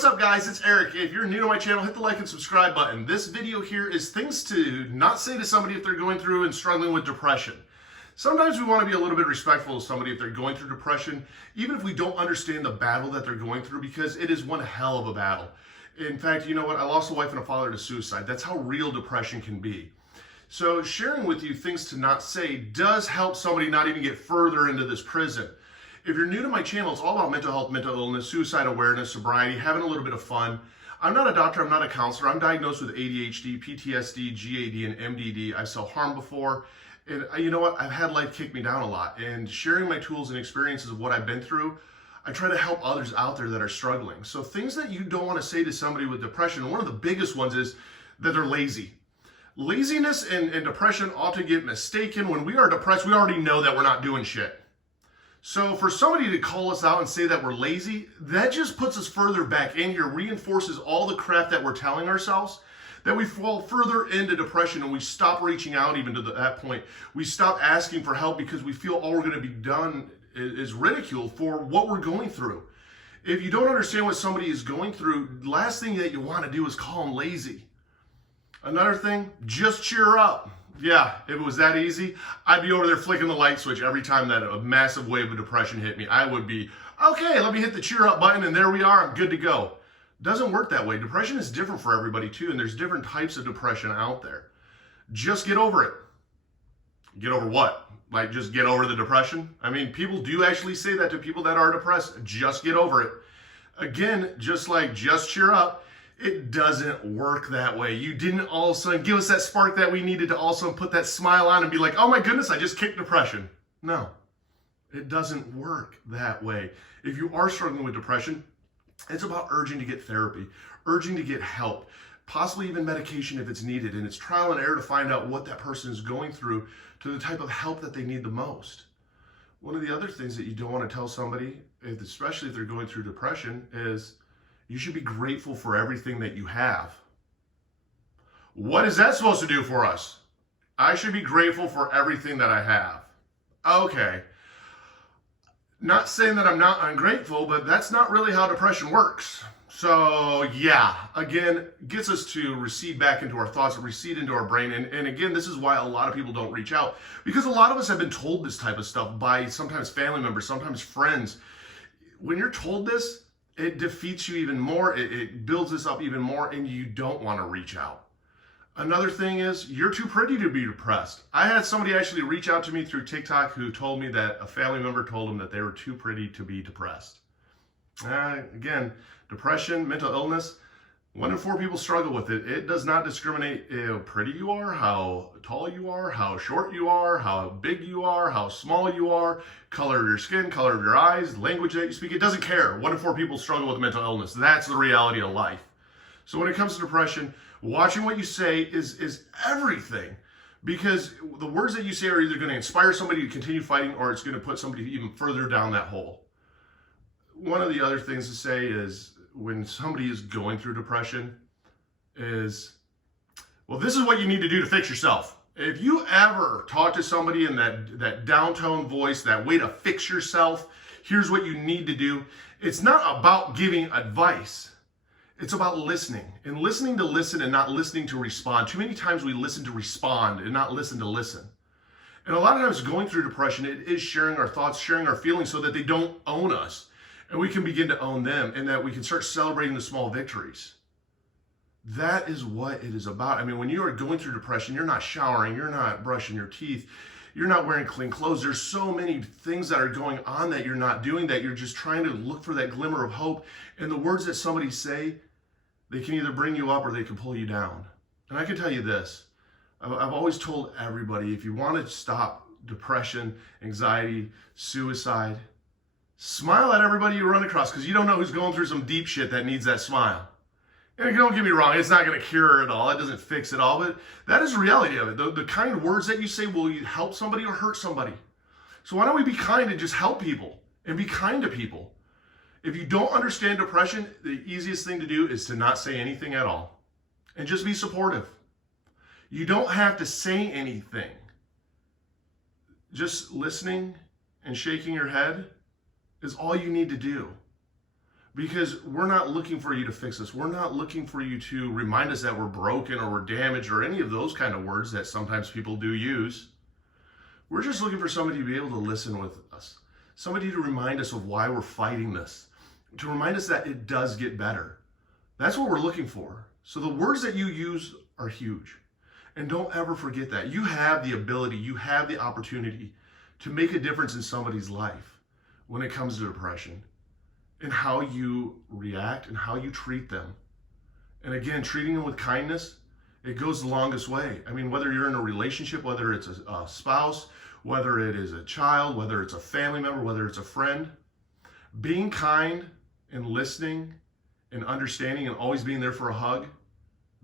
What's up, guys? It's Eric. If you're new to my channel, hit the like and subscribe button. This video here is things to not say to somebody if they're going through and struggling with depression. Sometimes we want to be a little bit respectful of somebody if they're going through depression, even if we don't understand the battle that they're going through, because it is one hell of a battle. In fact, you know what? I lost a wife and a father to suicide. That's how real depression can be. So sharing with you things to not say does help somebody not even get further into this prison. If you're new to my channel, it's all about mental health, mental illness, suicide awareness, sobriety, having a little bit of fun. I'm not a doctor, I'm not a counselor. I'm diagnosed with ADHD, PTSD, GAD, and MDD. I've self-harmed before. And you know what? I've had life kick me down a lot. And sharing my tools and experiences of what I've been through, I try to help others out there that are struggling. So things that you don't want to say to somebody with depression, one of the biggest ones is that they're lazy. Laziness and depression often get mistaken. When we are depressed, we already know that we're not doing shit. So for somebody to call us out and say that we're lazy, that just puts us further back in here, reinforces all the crap that we're telling ourselves, that we fall further into depression and we stop reaching out even to that point. We stop asking for help because we feel all we're going to be done is ridicule for what we're going through. If you don't understand what somebody is going through, the last thing that you want to do is call them lazy. Another thing, just cheer up. Yeah, if it was that easy, I'd be over there flicking the light switch every time that a massive wave of depression hit me. I would be, okay, let me hit the cheer up button and there we are, I'm good to go. Doesn't work that way. Depression is different for everybody too, and there's different types of depression out there. Just get over it. Get over what? Like just get over the depression? I mean, people do actually say that to people that are depressed. Just get over it. Again, just like just cheer up. It doesn't work that way. You didn't all of a sudden give us that spark that we needed to also put that smile on and be like, oh my goodness, I just kicked depression. No, it doesn't work that way. If you are struggling with depression, it's about urging to get therapy, urging to get help, possibly even medication if it's needed. And it's trial and error to find out what that person is going through to the type of help that they need the most. One of the other things that you don't want to tell somebody, especially if they're going through depression, is you should be grateful for everything that you have. What is that supposed to do for us? I should be grateful for everything that I have. Okay. Not saying that I'm not ungrateful, but that's not really how depression works. So yeah, again, gets us to recede back into our thoughts, recede into our brain. And again, this is why a lot of people don't reach out, because a lot of us have been told this type of stuff by sometimes family members, sometimes friends. When you're told this, it defeats you even more, it builds us up even more, and you don't want to reach out. Another thing is, you're too pretty to be depressed. I had somebody actually reach out to me through TikTok who told me that a family member told them that they were too pretty to be depressed. Again, depression, mental illness, 1 in 4 people struggle with it. It does not discriminate how pretty you are, how tall you are, how short you are, how big you are, how small you are, color of your skin, color of your eyes, language that you speak. It doesn't care. 1 in 4 people struggle with mental illness. That's the reality of life. So when it comes to depression, watching what you say is everything, because the words that you say are either going to inspire somebody to continue fighting or it's going to put somebody even further down that hole. One of the other things to say is, when somebody is going through depression is, well, this is what you need to do to fix yourself. If you ever talk to somebody in that downtone voice, that way to fix yourself, here's what you need to do. It's not about giving advice. It's about listening, and listening to listen and not listening to respond. Too many times we listen to respond and not listen to listen. And a lot of times going through depression, it is sharing our thoughts, sharing our feelings so that they don't own us. And we can begin to own them, and that we can start celebrating the small victories. That is what it is about. I mean, when you are going through depression, you're not showering, you're not brushing your teeth, you're not wearing clean clothes. There's so many things that are going on that you're not doing, that you're just trying to look for that glimmer of hope. And the words that somebody say, they can either bring you up or they can pull you down. And I can tell you this, I've always told everybody, if you want to stop depression, anxiety, suicide, smile at everybody you run across, because you don't know who's going through some deep shit that needs that smile. And don't get me wrong, it's not going to cure it all. It doesn't fix it all, but that is the reality of it. The kind of words that you say will either help somebody or hurt somebody. So why don't we be kind and just help people and be kind to people? If you don't understand depression, the easiest thing to do is to not say anything at all and just be supportive. You don't have to say anything. Just listening and shaking your head is all you need to do. Because we're not looking for you to fix us. We're not looking for you to remind us that we're broken or we're damaged or any of those kind of words that sometimes people do use. We're just looking for somebody to be able to listen with us. Somebody to remind us of why we're fighting this. To remind us that it does get better. That's what we're looking for. So the words that you use are huge. And don't ever forget that. You have the ability, you have the opportunity to make a difference in somebody's life when it comes to depression. And how you react and how you treat them. And again, treating them with kindness, it goes the longest way. I mean, whether you're in a relationship, whether it's a spouse, whether it is a child, whether it's a family member, whether it's a friend, being kind and listening and understanding and always being there for a hug,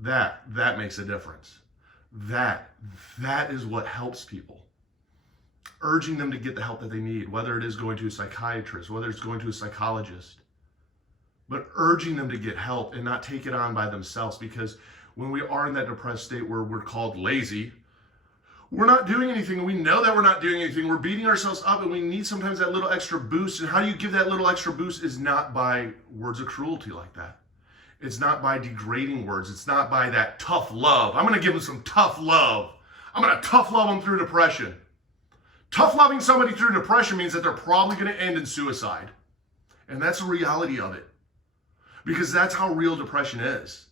that makes a difference. That is what helps people. Urging them to get the help that they need, whether it is going to a psychiatrist, whether it's going to a psychologist, but urging them to get help and not take it on by themselves, because when we are in that depressed state where we're called lazy, we're not doing anything. We know that we're not doing anything. We're beating ourselves up, and we need sometimes that little extra boost. And how do you give that little extra boost is not by words of cruelty like that. It's not by degrading words. It's not by that tough love. I'm going to give them some tough love. I'm going to tough love them through depression. Tough loving somebody through depression means that they're probably going to end in suicide. And that's the reality of it. Because that's how real depression is.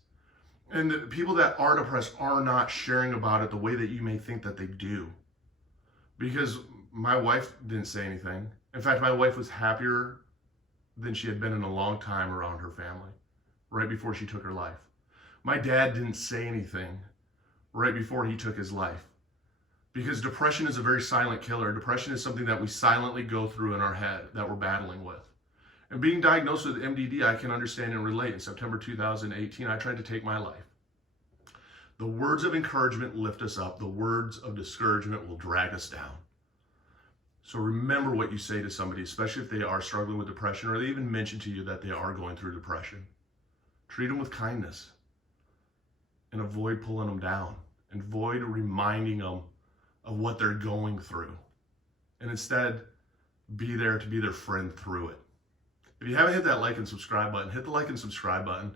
And the people that are depressed are not sharing about it the way that you may think that they do. Because my wife didn't say anything. In fact, my wife was happier than she had been in a long time around her family, right before she took her life. My dad didn't say anything right before he took his life. Because depression is a very silent killer. Depression is something that we silently go through in our head that we're battling with. And being diagnosed with MDD, I can understand and relate. In September 2018, I tried to take my life. The words of encouragement lift us up. The words of discouragement will drag us down. So remember what you say to somebody, especially if they are struggling with depression or they even mention to you that they are going through depression. Treat them with kindness and avoid pulling them down and avoid reminding them of what they're going through, and instead be there to be their friend through it. If you haven't hit that like and subscribe button, hit the like and subscribe button.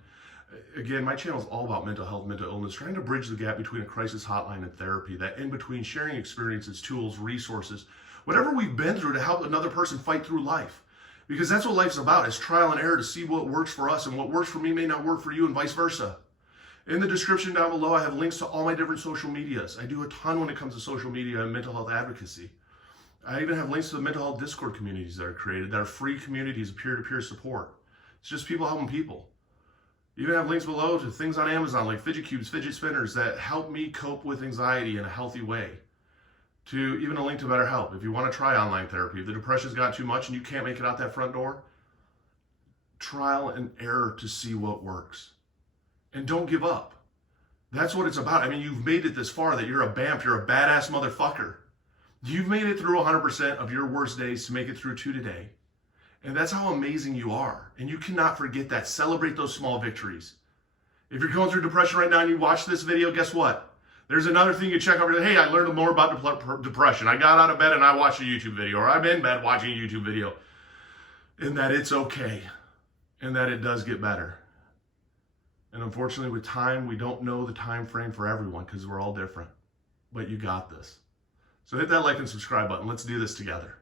Again, my channel is all about mental health, mental illness, trying to bridge the gap between a crisis hotline and therapy, that in between, sharing experiences, tools, resources, whatever we've been through to help another person fight through life. Because that's what life's about, is trial and error to see what works for us, and what works for me may not work for you, and vice versa. In the description down below, I have links to all my different social medias. I do a ton when it comes to social media and mental health advocacy. I even have links to the mental health Discord communities that are created, that are free communities of peer-to-peer support. It's just people helping people. You even have links below to things on Amazon like fidget cubes, fidget spinners that help me cope with anxiety in a healthy way. To even a link to BetterHelp. If you want to try online therapy, if the depression's got too much and you can't make it out that front door, trial and error to see what works. And don't give up. That's what it's about. I mean, you've made it this far that you're a BAMF, you're a badass motherfucker. You've made it through 100% of your worst days to make it through to today. And that's how amazing you are. And you cannot forget that. Celebrate those small victories. If you're going through depression right now and you watch this video, guess what? There's another thing you check over. Hey, I learned more about depression. I got out of bed and I watched a YouTube video, or I'm in bed watching a YouTube video. And that it's okay. And that it does get better. And unfortunately, with time, we don't know the time frame for everyone because we're all different. But you got this. So hit that like and subscribe button. Let's do this together.